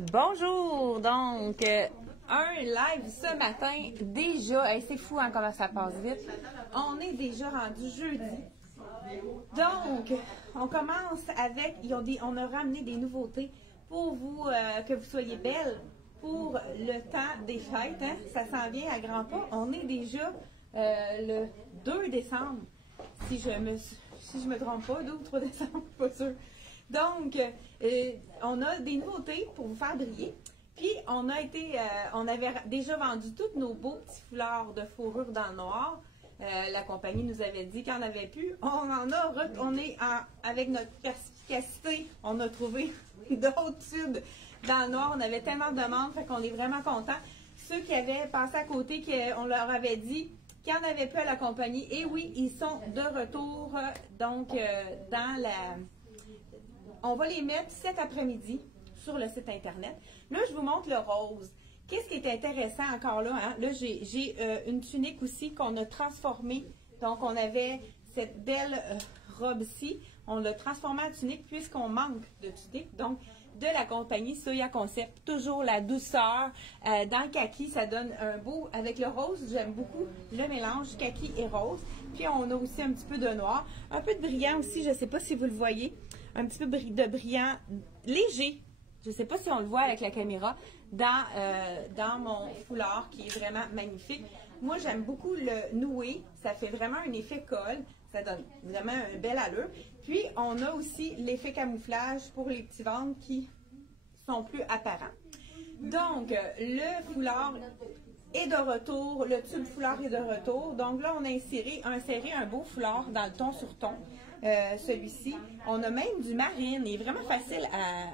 Bonjour! Donc, un live ce matin, déjà, hey, c'est fou hein, comment ça passe vite. On est déjà rendu jeudi. Donc, on commence avec, on a ramené des nouveautés pour vous, que vous soyez belles pour le temps des fêtes. Hein. Ça s'en vient à grands pas. On est déjà le 2 décembre, si je me trompe pas, 2 ou 3 décembre, pas sûr. Donc, on a des nouveautés pour vous faire briller. Puis, on avait déjà vendu tous nos beaux petits foulards de fourrure dans le noir. La compagnie nous avait dit qu'il n'y en avait plus. Avec notre perspicacité, on a trouvé d'autres tubes dans le noir. On avait tellement de demandes, fait qu'on est vraiment contents. Ceux qui avaient passé à côté, on leur avait dit qu'il n'y en avait plus à la compagnie. Et oui, ils sont de retour, donc, on va les mettre cet après-midi sur le site Internet. Là, je vous montre le rose. Qu'est-ce qui est intéressant encore là? Hein? Là, j'ai une tunique aussi qu'on a transformée. Donc, on avait cette belle robe-ci. On l'a transformée en tunique puisqu'on manque de tunique. Donc, de la compagnie Soya Concept. Toujours la douceur. Dans le kaki, ça donne un beau... Avec le rose, j'aime beaucoup le mélange kaki et rose. Puis, on a aussi un petit peu de noir. Un peu de brillant aussi. Je ne sais pas si vous le voyez. Un petit peu de brillant léger. Je ne sais pas si on le voit avec la caméra, dans mon foulard qui est vraiment magnifique. Moi, j'aime beaucoup le noué. Ça fait vraiment un effet colle. Ça donne vraiment un bel allure. Puis, on a aussi l'effet camouflage pour les petits ventres qui sont plus apparents. Donc, le foulard est de retour. Le tube foulard est de retour. Donc là, on a inséré un beau foulard dans le ton sur ton. Celui-ci. On a même du marine. Il est vraiment facile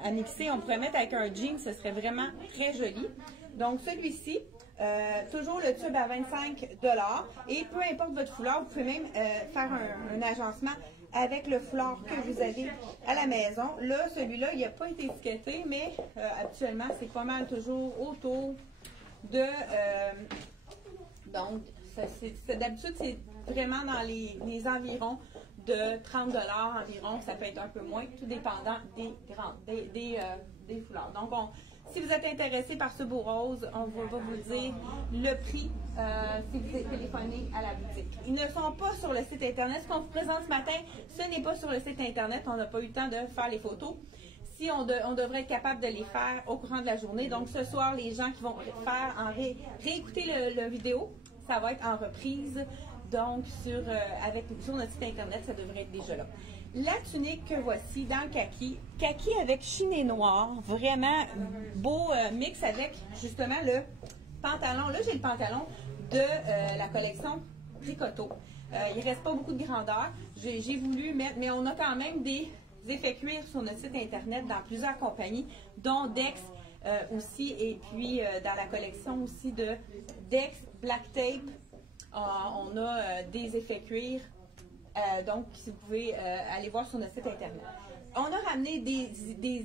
à mixer. On pourrait mettre avec un jean, ce serait vraiment très joli. Donc, celui-ci, toujours le tube à 25 $. Et peu importe votre foulard, vous pouvez même faire un agencement avec le foulard que vous avez à la maison. Là, celui-là, il n'a pas été étiqueté, mais actuellement, c'est pas mal toujours autour de... donc, d'habitude, c'est vraiment dans les environs de 30 $ environ. Ça peut être un peu moins, tout dépendant des foulards. Donc, si vous êtes intéressé par ce beau rose, on va vous dire le prix si vous téléphonez à la boutique. Ils ne sont pas sur le site Internet. Ce qu'on vous présente ce matin, ce n'est pas sur le site Internet. On n'a pas eu le temps de faire les photos. Si on devrait être capable de les faire au courant de la journée. Donc, ce soir, les gens qui vont réécouter le vidéo, ça va être en reprise. Donc, sur notre site Internet, ça devrait être déjà là. La tunique que voici dans le kaki avec chiné noir, vraiment beau mix avec justement le pantalon. Là, j'ai le pantalon de la collection Tricoto. Il ne reste pas beaucoup de grandeur. J'ai voulu mettre, mais on a quand même des effets cuir sur notre site Internet dans plusieurs compagnies, dont Dex aussi, et puis dans la collection aussi de Dex, Black Tape. On a des effets cuir, donc si vous pouvez aller voir sur notre site Internet. On a ramené des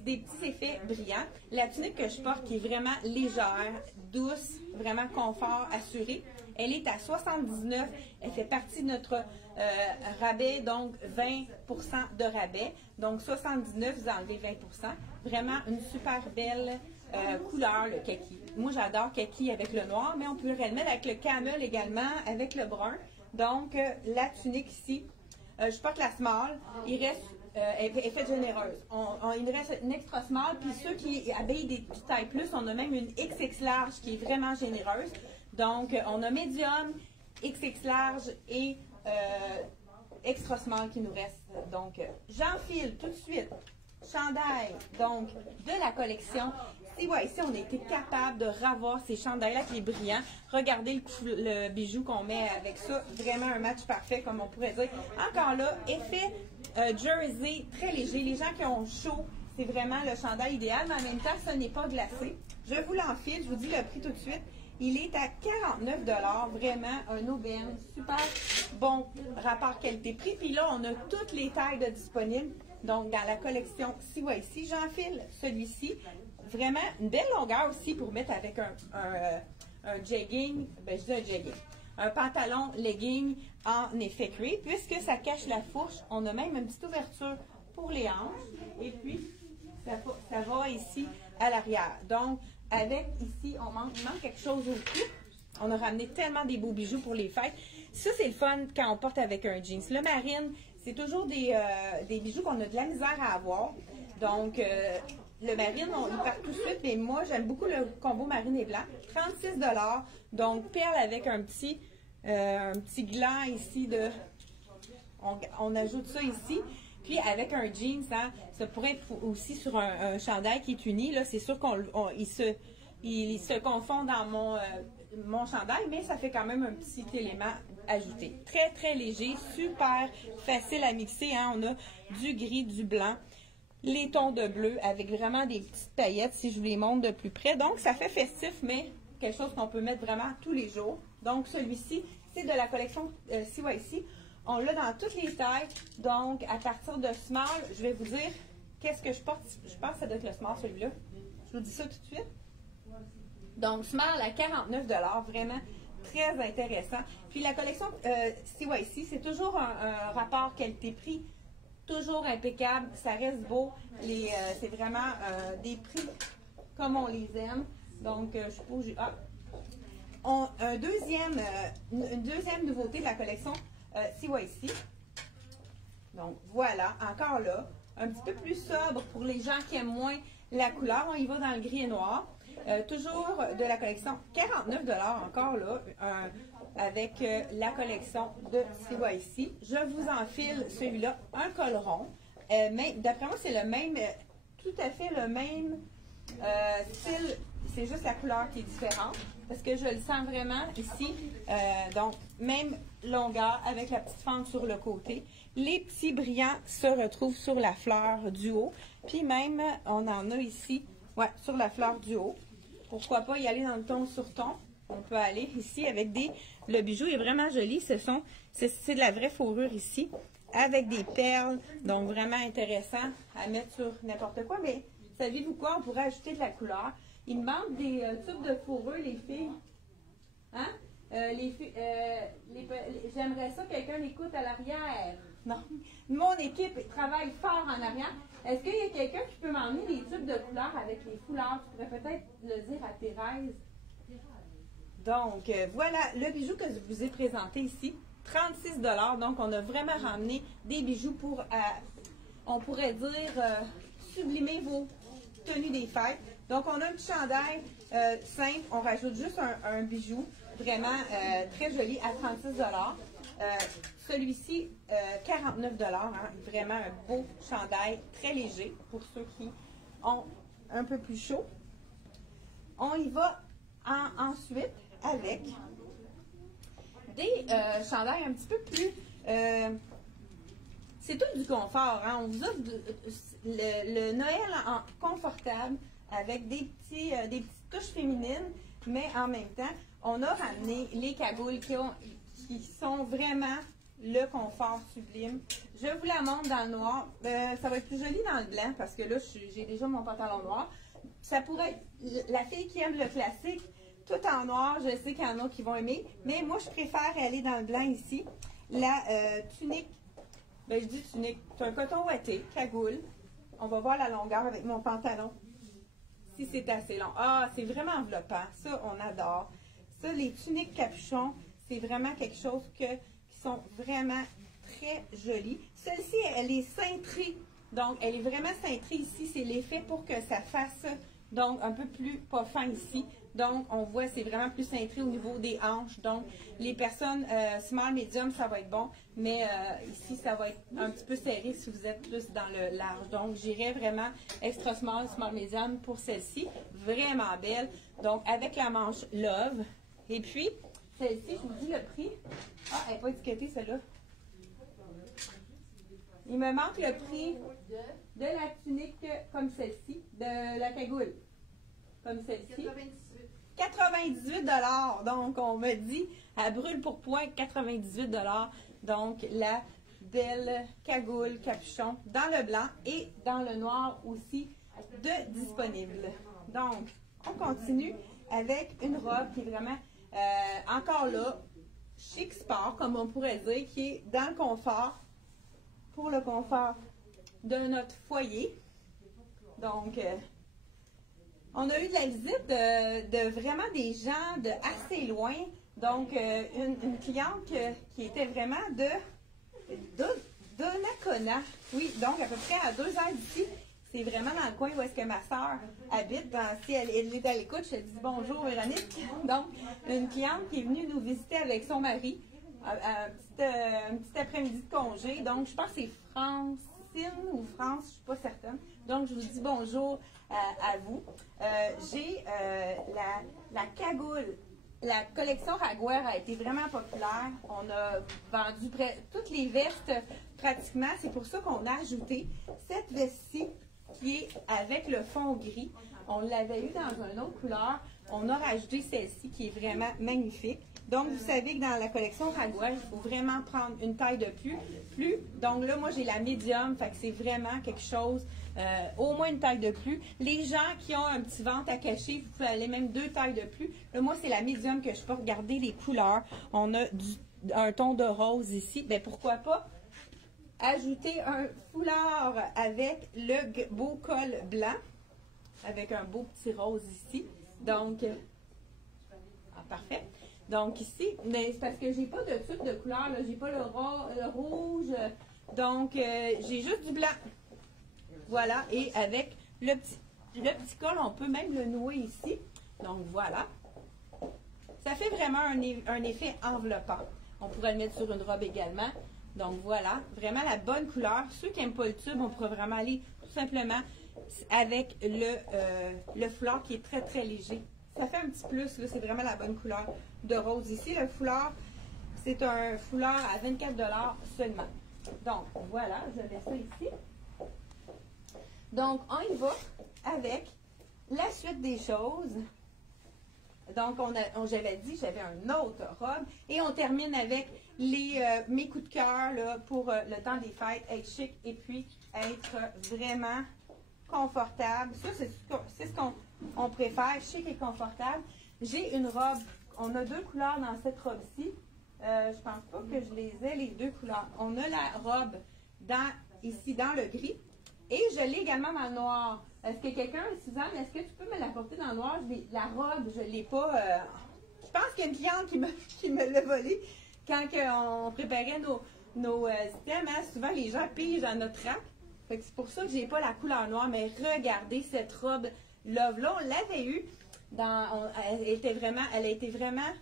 petits effets brillants. La tunique que je porte qui est vraiment légère, douce, vraiment confort assuré. Elle est à 79. Elle fait partie de notre rabais, donc 20% de rabais. Donc 79, vous enlevez 20%. Vraiment une super belle couleur, le kaki. Moi, j'adore kaki avec le noir, mais on peut le mettre avec le camel également, avec le brun. Donc, la tunique ici, je porte la small. Il reste, elle est faite généreuse. Il me reste une extra small, puis ceux qui habillent des tailles plus, on a même une XX large qui est vraiment généreuse. Donc, on a medium, XX large et extra small qui nous reste. Donc, j'enfile tout de suite chandail, donc, de la collection. Et ouais, ici, on a été capable de ravoir ces chandails-là qui est brillant. Regardez le bijou qu'on met avec ça. Vraiment un match parfait, comme on pourrait dire. Encore là, effet jersey très léger. Les gens qui ont chaud, c'est vraiment le chandail idéal, mais en même temps, ce n'est pas glacé. Je vous l'enfile, je vous dis le prix tout de suite. Il est à 49 $, vraiment un aubaine, super bon rapport qualité-prix. Puis là, on a toutes les tailles de disponibles. Donc, dans la collection CYC, j'enfile celui-ci. Vraiment une belle longueur aussi pour mettre avec un jegging, ben je dis un jegging, un pantalon legging en effet cuir. Puisque ça cache la fourche, on a même une petite ouverture pour les hanches. Et puis, ça va ici à l'arrière. Donc, avec ici, il manque quelque chose au cou. On a ramené tellement des beaux bijoux pour les fêtes. Ça, c'est le fun quand on porte avec un jeans. Le marine, c'est toujours des bijoux qu'on a de la misère à avoir. Donc, le marine, il part tout de suite. Mais moi, j'aime beaucoup le combo marine et blanc. 36 $. Donc, perle avec un petit gland ici de... On ajoute ça ici. Puis, avec un jeans, hein, ça pourrait être aussi sur un chandail qui est uni. Là, c'est sûr qu'il se confond dans mon chandail, mais ça fait quand même un petit élément ajouté. Très, très léger, super facile à mixer. Hein. On a du gris, du blanc, les tons de bleu avec vraiment des petites paillettes, si je vous les montre de plus près. Donc, ça fait festif, mais quelque chose qu'on peut mettre vraiment tous les jours. Donc, celui-ci, c'est de la collection CYC. On l'a dans toutes les tailles. Donc, à partir de small, je vais vous dire qu'est-ce que je porte. Je pense que ça doit être le small, celui-là. Je vous dis ça tout de suite. Donc, small à 49 $, vraiment très intéressant. Puis, la collection CYC, c'est toujours un rapport qualité-prix, toujours impeccable. Ça reste beau. C'est vraiment des prix comme on les aime. Donc, je suppose une deuxième nouveauté de la collection CYC. Donc, voilà, encore là, un petit peu plus sobre pour les gens qui aiment moins la couleur. On y va dans le gris et noir. Toujours de la collection 49 $, encore là, avec la collection de CYC. Je vous enfile celui-là, un col rond. Mais d'après moi, c'est le même, tout à fait le même style. C'est juste la couleur qui est différente. Parce que je le sens vraiment ici. Donc, même longueur avec la petite fente sur le côté. Les petits brillants se retrouvent sur la fleur du haut. Puis même, on en a ici, ouais, sur la fleur du haut. Pourquoi pas y aller dans le ton sur ton? On peut aller ici avec le bijou est vraiment joli. C'est de la vraie fourrure ici, avec des perles. Donc, vraiment intéressant à mettre sur n'importe quoi. Mais, savez-vous quoi? On pourrait ajouter de la couleur. Il me manque des tubes de fourrure, les filles. Hein? J'aimerais ça que quelqu'un l'écoute à l'arrière. Non. Mon équipe travaille fort en arrière. Est-ce qu'il y a quelqu'un qui peut m'emmener des tubes de couleur avec les foulards? Tu pourrais peut-être le dire à Thérèse. Donc, voilà le bijou que je vous ai présenté ici. 36 $. Donc, on a vraiment ramené des bijoux pour, on pourrait dire, sublimer vos tenues des fêtes. Donc, on a un petit chandail simple. On rajoute juste un bijou vraiment très joli à 36 $. Celui-ci, 49 $. Hein, vraiment un beau chandail très léger pour ceux qui ont un peu plus chaud. On y va ensuite avec des chandails un petit peu plus... c'est tout du confort. Hein? On vous offre le Noël confortable avec des petites touches féminines, mais en même temps, on a ramené les cagoules qui sont vraiment le confort sublime. Je vous la montre dans le noir. Ça va être plus joli dans le blanc parce que là, j'ai déjà mon pantalon noir. Ça pourrait être la fille qui aime le classique, tout en noir. Je sais qu'il y en a qui vont aimer, mais moi, je préfère aller dans le blanc ici. La tunique, ben, je dis tunique, c'est un coton ouaté, cagoule. On va voir la longueur avec mon pantalon. Si c'est assez long. Ah, c'est vraiment enveloppant. Ça, on adore. Ça, les tuniques capuchons, c'est vraiment quelque chose qui sont vraiment très jolies. Celle-ci, elle est cintrée. Donc, elle est vraiment cintrée ici. C'est l'effet pour que ça fasse, donc, un peu plus pas fin ici. Donc, on voit, c'est vraiment plus cintré au niveau des hanches. Donc, les personnes small, medium, ça va être bon. Mais ici, ça va être un petit peu serré si vous êtes plus dans le large. Donc, j'irai vraiment extra small, small, medium pour celle-ci. Vraiment belle. Donc, avec la manche Love. Et puis, celle-ci, je vous dis le prix. Ah, elle n'est pas étiquetée, celle-là. Il me manque le prix de la tunique comme celle-ci, de la cagoule. Comme celle-ci. 98 $. Donc, on me dit, elle brûle pour point 98 $. Donc, la belle cagoule, capuchon dans le blanc et dans le noir aussi de disponible. Donc, on continue avec une robe qui est vraiment, encore là, chic sport, comme on pourrait dire, qui est dans le confort, pour le confort de notre foyer. Donc, On a eu de la visite de vraiment des gens de assez loin. Donc, une cliente qui était vraiment de Donnacona. Oui, donc à peu près à 2 heures d'ici. C'est vraiment dans le coin où est-ce que ma soeur habite. Si elle est à l'écoute, je te dis bonjour Véronique. Donc, une cliente qui est venue nous visiter avec son mari. Un petit après-midi de congé. Donc, je pense que c'est Francine ou France, je ne suis pas certaine. Donc, je vous dis bonjour à vous. J'ai la cagoule. La collection Raguer a été vraiment populaire. On a vendu toutes les vestes pratiquement. C'est pour ça qu'on a ajouté cette veste-ci qui est avec le fond gris. On l'avait eu dans une autre couleur. On a rajouté celle-ci qui est vraiment magnifique. Donc, vous savez que dans la collection Raguer, il faut vraiment prendre une taille de plus. Donc là, moi, j'ai la médium, fait que c'est vraiment quelque chose, au moins une taille de plus. Les gens qui ont un petit ventre à cacher, vous pouvez aller même 2 tailles de plus. Là, moi, c'est la médium que je peux regarder les couleurs. On a un ton de rose ici. Bien, pourquoi pas ajouter un foulard avec le beau col blanc, avec un beau petit rose ici. Donc, parfait. Donc ici, mais c'est parce que j'ai pas de type de couleur, j'ai pas le rouge, donc j'ai juste du blanc. Voilà, et avec le petit col, on peut même le nouer ici. Donc voilà. Ça fait vraiment un effet enveloppant. On pourrait le mettre sur une robe également. Donc voilà, vraiment la bonne couleur. Ceux qui n'aiment pas le tube, on pourrait vraiment aller tout simplement avec le foulard qui est très très léger. Ça fait un petit plus, là, c'est vraiment la bonne couleur de rose. Ici, le foulard, c'est un foulard à 24 $ seulement. Donc, voilà, je mets ça ici. Donc, on y va avec la suite des choses. Donc, j'avais dit, j'avais une autre robe. Et on termine avec mes coups de cœur là, pour le temps des fêtes, être chic et puis être vraiment confortable. Ça, c'est ce qu'on préfère, chic et confortable. J'ai une robe, on a 2 couleurs dans cette robe-ci. Je pense pas que je les ai, les 2 couleurs. On a la robe ici dans le gris et je l'ai également dans le noir. Est-ce que quelqu'un, Suzanne, est-ce que tu peux me l'apporter dans le noir? La robe, je ne l'ai pas. Je pense qu'il y a une cliente qui me l'a volée quand on préparait nos items. Hein, souvent, les gens pigent dans notre rack. C'est pour ça que je n'ai pas la couleur noire, mais regardez cette robe Love-là. On l'avait eue. Elle a été vraiment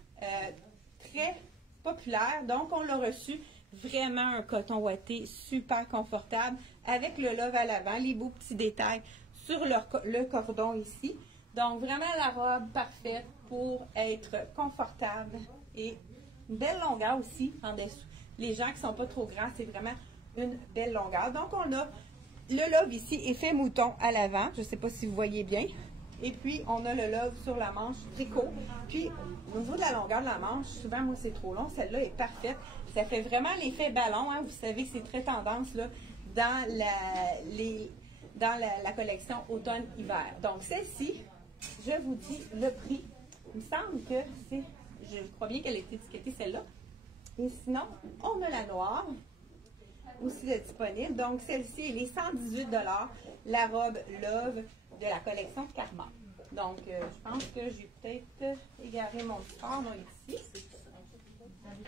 très populaire. Donc, on l'a reçue. Vraiment un coton ouaté super confortable avec le love à l'avant, les beaux petits détails sur le cordon ici. Donc, vraiment la robe parfaite pour être confortable et une belle longueur aussi en dessous. Les gens qui ne sont pas trop grands, c'est vraiment une belle longueur. Donc, on a le love ici, effet mouton à l'avant. Je ne sais pas si vous voyez bien. Et puis, on a le love sur la manche tricot. Puis, au niveau de la longueur de la manche, souvent, moi, c'est trop long. Celle-là est parfaite. Ça fait vraiment l'effet ballon. Hein. Vous savez que c'est très tendance là, dans la collection automne-hiver. Donc, celle-ci, je vous dis le prix. Il me semble que c'est... Je crois bien qu'elle est étiquetée, celle-là. Et sinon, on a la noire aussi de disponible. Donc, celle-ci, elle est 118 $. La robe Love de la collection Karma. Donc, je pense que j'ai peut-être égaré mon sport ici.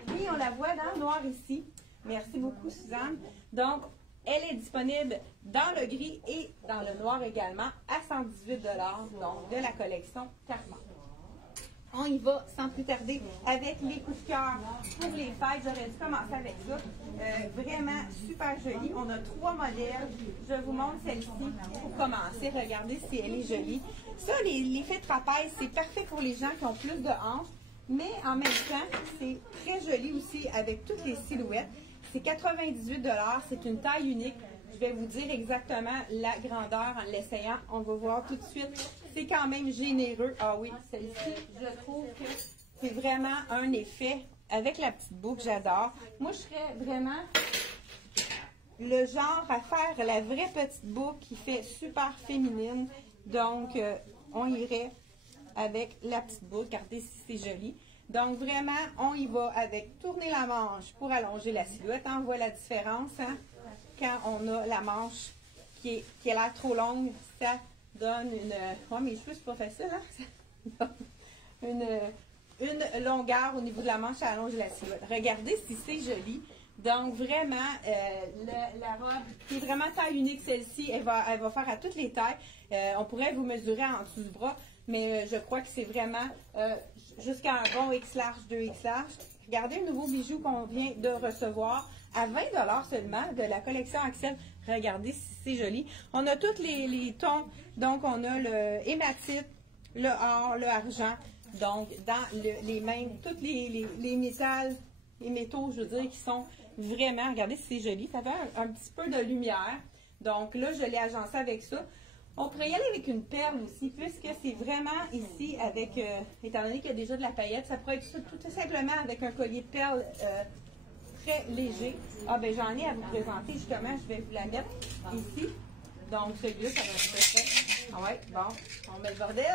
Oui, on la voit dans le noir ici. Merci beaucoup, Suzanne. Donc, elle est disponible dans le gris et dans le noir également à 118 $, donc de la collection Karma. On y va sans plus tarder avec les coups de cœur pour les fêtes. J'aurais dû commencer avec ça. Vraiment super jolie. On a 3 modèles. Je vous montre celle-ci pour commencer. Regardez si elle est jolie. Ça, l'effet trapèze, c'est parfait pour les gens qui ont plus de hanches. Mais en même temps, c'est très joli aussi avec toutes les silhouettes. C'est 98 $. C'est une taille unique. Je vais vous dire exactement la grandeur en l'essayant. On va voir tout de suite. C'est quand même généreux. Ah oui, celle-ci, je trouve que c'est vraiment un effet avec la petite boucle. J'adore. Moi, je serais vraiment le genre à faire la vraie petite boucle qui fait super féminine. Donc, on irait avec la petite boucle. Regardez si c'est joli. Donc, vraiment, on y va avec tourner la manche pour allonger la silhouette. On voit la différence, hein? Quand on a la manche qui a l'air trop longue, ça donne une... Oh, mes cheveux, c'est pas facile, hein? Une longueur au niveau de la manche, ça allonge la silhouette. Regardez si c'est joli. Donc, vraiment, la robe, qui est vraiment taille unique, celle-ci, elle va faire à toutes les tailles. On pourrait vous mesurer en dessous du bras, mais je crois que c'est vraiment jusqu'à un bon X large, 2X large. Regardez le nouveau bijou qu'on vient de recevoir à 20 $ seulement de la collection Axel. Regardez si c'est joli. On a tous les tons. Donc, on a le hématite, le or, le argent. Donc, dans les mêmes, tous les métals, les métaux, je veux dire, qui sont vraiment, regardez si c'est joli. Ça fait un petit peu de lumière. Donc, là, je l'ai agencé avec ça. On pourrait y aller avec une perle aussi, puisque c'est vraiment ici avec, étant donné qu'il y a déjà de la paillette, ça pourrait être tout simplement avec un collier de perles très léger. Ah ben j'en ai à vous présenter justement, je vais vous la mettre ici. Donc celui-là, ça va être fait. Ah ouais, bon, on met le bordel.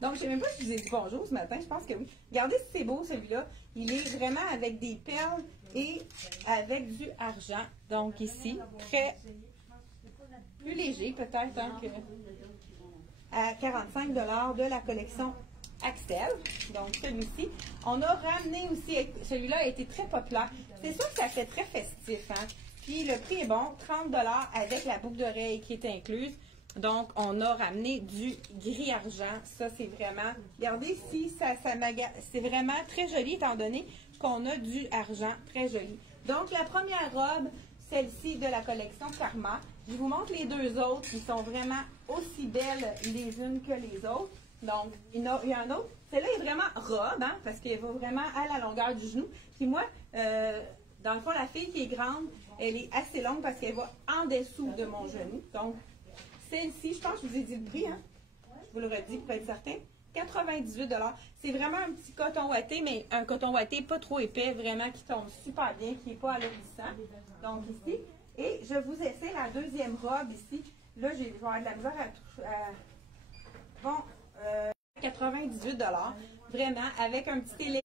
Donc je ne sais même pas si je vous ai dit bonjour ce matin, je pense que oui. Regardez si c'est beau celui-là. Il est vraiment avec des perles et avec du argent. Donc ici, très... plus léger peut-être hein, que à 45 $ de la collection Axel. Donc celui-ci. On a ramené aussi, celui-là a été très populaire. C'est sûr que ça fait très festif. Hein? Puis le prix est bon, 30 $ avec la boucle d'oreille qui est incluse. Donc on a ramené du gris argent. Ça c'est vraiment, regardez ici, c'est vraiment très joli étant donné qu'on a du argent très joli. Donc la première robe, celle-ci de la collection Karma. Je vous montre les deux autres qui sont vraiment aussi belles les unes que les autres. Donc, il y a un autre. Celle-là est vraiment robe, hein, parce qu'elle va vraiment à la longueur du genou. Puis moi, dans le fond, la fille qui est grande, elle est assez longue parce qu'elle va en dessous de mon genou. Donc, celle-ci, je pense que je vous ai dit le prix, hein. Je vous le redis pour être certain. 98 $. C'est vraiment un petit coton ouaté, mais un coton ouaté pas trop épais, vraiment qui tombe super bien, qui n'est pas alourdissant. Donc ici, et je vous essaie la deuxième robe ici. Là, je vais avoir de la misère à bon, 98 $, vraiment, avec un petit élément.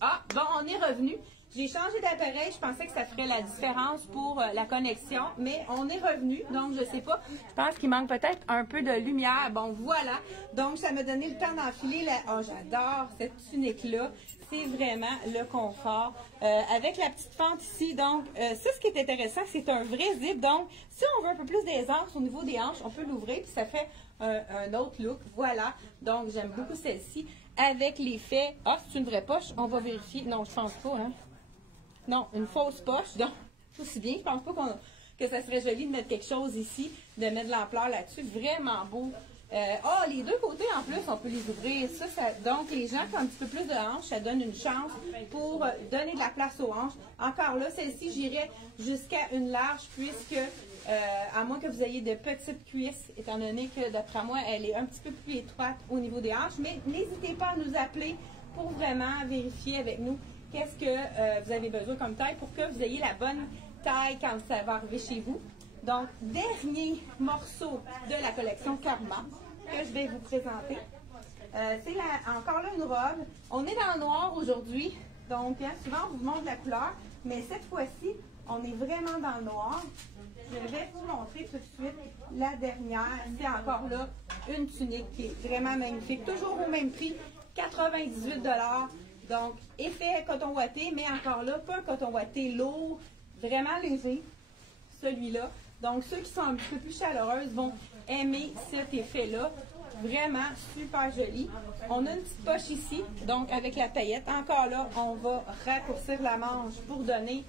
Ah, bon, on est revenu. J'ai changé d'appareil, je pensais que ça ferait la différence pour la connexion, mais on est revenu, donc je sais pas, je pense qu'il manque peut-être un peu de lumière. Bon, voilà, donc ça m'a donné le temps d'enfiler la... Oh, j'adore cette tunique-là, c'est vraiment le confort. Avec la petite fente ici, donc, ça, ce qui est intéressant, c'est un vrai zip, donc, si on veut un peu plus d'aisance au niveau des hanches, on peut l'ouvrir, puis ça fait un autre look, voilà. Donc, j'aime beaucoup celle-ci, avec l'effet... Ah, c'est une vraie poche, on va vérifier. Non, je pense pas, hein. Non, une fausse poche. Donc, aussi bien, je pense pas que ça serait joli de mettre quelque chose ici, de mettre de l'ampleur là-dessus. Vraiment beau. Les deux côtés, en plus, on peut les ouvrir. Donc, les gens qui ont un petit peu plus de hanches, ça donne une chance pour donner de la place aux hanches. Encore là, celle-ci, j'irai jusqu'à une large, puisque, à moins que vous ayez de petites cuisses, étant donné que, d'après moi, elle est un petit peu plus étroite au niveau des hanches. Mais n'hésitez pas à nous appeler pour vraiment vérifier avec nous qu'est-ce que vous avez besoin comme taille pour que vous ayez la bonne taille quand ça va arriver chez vous. Donc, dernier morceau de la collection Karma que je vais vous présenter. C'est encore là une robe. On est dans le noir aujourd'hui, donc hein, souvent on vous montre la couleur, mais cette fois-ci, on est vraiment dans le noir. Je vais vous montrer tout de suite la dernière. C'est encore là une tunique qui est vraiment magnifique, toujours au même prix, 98 $. Donc, effet coton ouaté, mais encore là, pas un coton ouaté lourd, vraiment léger, celui-là. Donc, ceux qui sont un petit peu plus chaleureuses vont aimer cet effet-là. Vraiment super joli. On a une petite poche ici, donc avec la paillette. Encore là, on va raccourcir la manche pour donner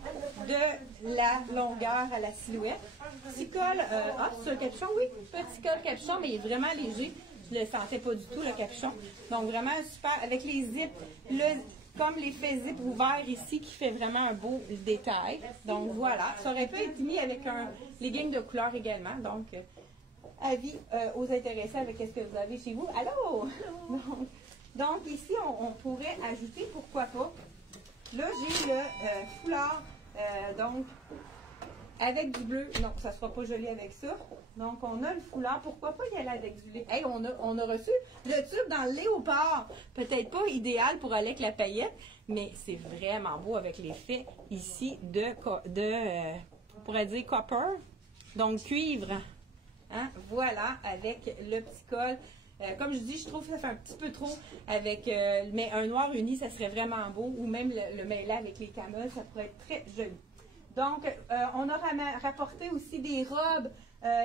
de la longueur à la silhouette. Petit col, sur le capuchon, oui, petit col capuchon, mais il est vraiment léger. Je ne le sentais pas du tout, le capuchon. Donc, vraiment super. Avec les zips, comme l'effet zip ouvert ici, qui fait vraiment un beau détail. Donc, voilà. Ça aurait pu être mis avec un legging de couleur également. Donc, avis aux intéressés avec ce que vous avez chez vous. Allô? Donc ici, on pourrait ajouter, pourquoi pas. Là, j'ai le foulard, donc, avec du bleu. Non, ça ne sera pas joli avec ça. Donc, on a le foulard. Pourquoi pas y aller avec du lait? Hey, on a reçu le tube dans le léopard. Peut-être pas idéal pour aller avec la paillette, mais c'est vraiment beau avec l'effet ici on pourrait dire copper. Donc, cuivre. Hein? Voilà, avec le petit col. Comme je dis, je trouve que ça fait un petit peu trop avec, mais un noir uni, ça serait vraiment beau, ou même le mêlé avec les camels, ça pourrait être très joli. Donc, on a rapporté aussi des robes,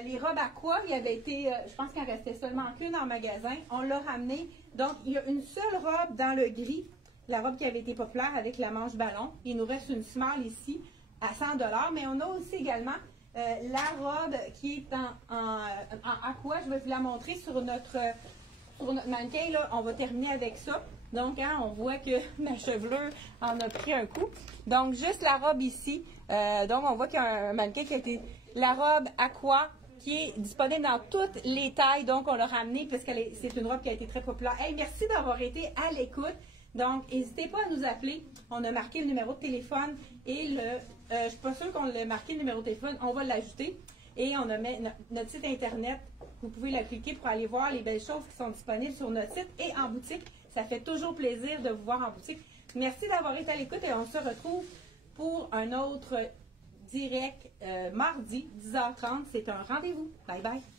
les robes aqua, il y avait été, je pense qu'il en restait seulement qu'une en magasin, on l'a ramené. Donc, il y a une seule robe dans le gris, la robe qui avait été populaire avec la manche ballon. Il nous reste une small ici à 100 $, mais on a aussi également la robe qui est en aqua. Je vais vous la montrer sur notre mannequin. Là, on va terminer avec ça. Donc, hein, on voit que ma chevelure en a pris un coup. Donc, juste la robe ici. Donc, on voit qu'il y a un mannequin qui a été... La robe aqua qui est disponible dans toutes les tailles. Donc, on l'a ramenée parce que c'est une robe qui a été très populaire. Hey, merci d'avoir été à l'écoute. Donc, n'hésitez pas à nous appeler. On a marqué le numéro de téléphone et je ne suis pas sûre qu'on l'a marqué le numéro de téléphone. On va l'ajouter. Et on a mis notre site Internet. Vous pouvez la cliquer pour aller voir les belles choses qui sont disponibles sur notre site et en boutique. Ça fait toujours plaisir de vous voir en boutique. Merci d'avoir été à l'écoute et on se retrouve pour un autre direct mardi, 10h30. C'est un rendez-vous. Bye bye.